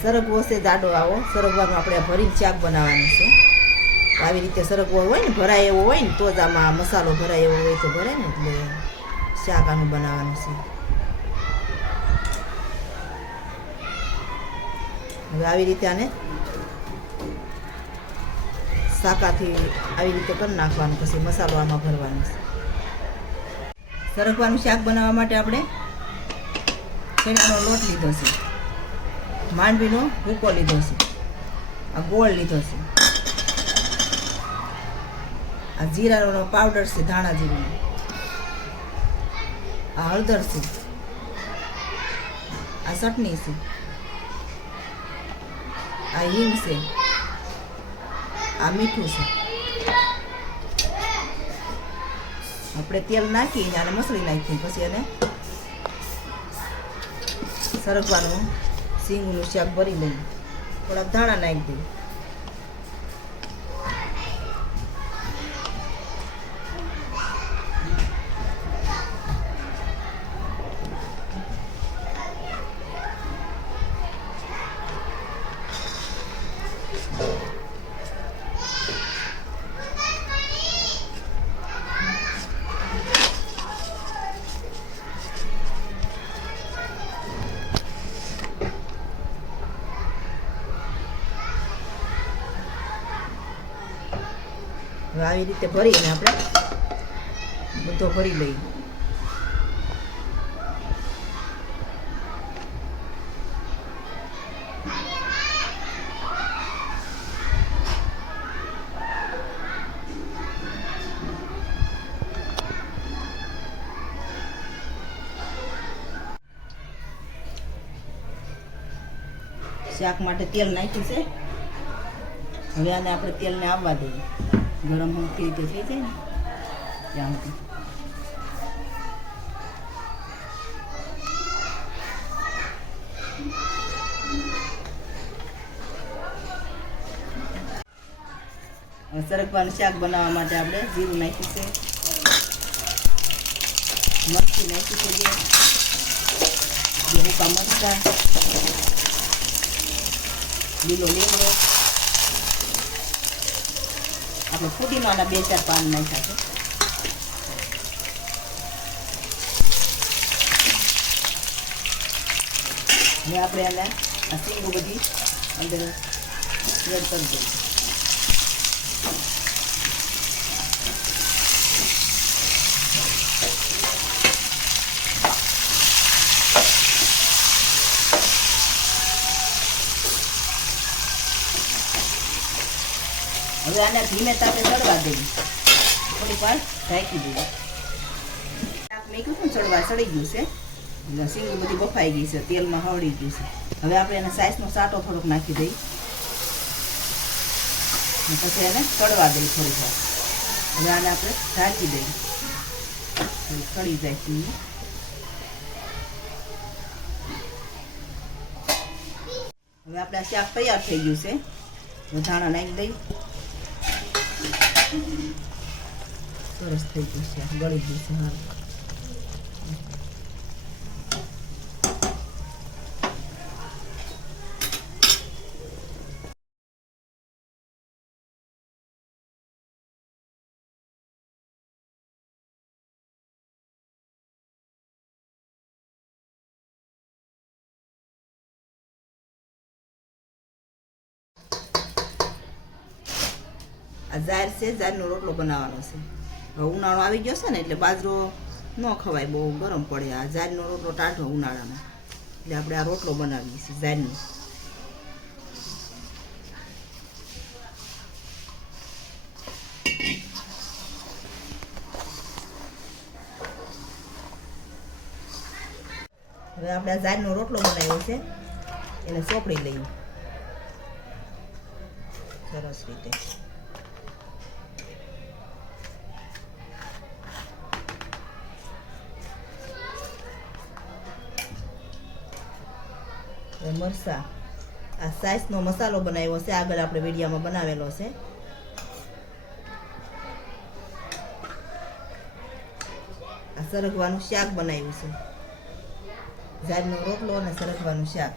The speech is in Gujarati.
સરગવો છે જાડો આવો. સરગવાનું આપણે ભરીને શાક બનાવવાનું છે. આવી રીતે સરગવો હોય ને, ભરાય એવો હોય ને, તો જ આમાં મસાલો ભરાય એવો હોય તો ભરે ને, એટલે શાક આનું બનાવવાનું છે. હવે આવી રીતે આને શાકાથી આવી રીતે કરી નાખવાનું, પછી મસાલો આમાં ભરવાનો છે. સરગવાનું શાક બનાવવા માટે આપણે ચણાનો લોટ લીધો છે. માંડવીનો ભૂકો લીધો છે. આ ગોળ લીધો છે. આ જીરાનો પાવડર છે ધાણા જીરાનો. આ હળદર છે. આ ચટણી છે. આ હિંગ છે. આ મીઠું છે. આપણે તેલ નાખી અને મસળી નાખી પછી એને સરગવાનું સિંગનું શાક ભરી લઈએ. થોડાક ધાણા નાખી દઈએ. હવે આવી રીતે ભરીને આપણે બધો ભરી લઈએ. શાક માટે તેલ નાખ્યું છે. હવે આને આપણે તેલને આવવા દઈએ. ગરમ હમથી રીતે થઈ જાય ને, ત્યાં સુધી. સરગવાનું શાક બનાવવા માટે આપણે જીરું નાખ્યું છે. મરચી નાખી જે હુકા મરચા. લીલો લીમડો. આપણે ફુદીનાના બે ચાર પાન નાખ્યા છે. હવે આપણે આને આ સીંગો બધી અંદર કરી દઈએ હવે આને ધીમે તાપે ચડવા દેવી થોડીક વાર ઢાંકી દેવી તાપ મેં કીધું ચડવા ચડી ગયું છે. એટલે બધી બફાઈ ગઈ છે. તેલમાં હવડી ગયું છે. હવે આપણે એને સાઈઝનો સાટો થોડોક નાખી દઈએ. પછી એને ચડવા દઈએ થોડીક વાર. હવે આને આપણે ઢાંકી દઈએ. ચડી જાય સીંગ. હવે આપણે શાક તૈયાર થઈ ગયું છે. હવે નાખી દઈએ. સરસ થઈ છે. ગળી છે હાલ આ ઝાર છે ઝારનો રોટલો બનાવવાનો છે. હવે ઉનાળો આવી ગયો છે ને, એટલે બાજરો ન ખવાય, બહુ ગરમ પડે આ ઝારનો રોટલો ટાઢો ઉનાળામાં. એટલે આપણે આ રોટલો બનાવીએ છીએ ઝારનો હવે આપણે આ ઝારનો રોટલો બનાવ્યો છે, એને ચોપડી લઈએ. સરસ રીતે. મરસા આ સાઈસનો મસાલો બનાવ્યો છે. આગળ આપણે વિડીયામાં બનાવેલો છે. આ સરગવાનું શાક બનાવ્યું છે. ઝાડનો રોટલો અને સરગવાનું શાક.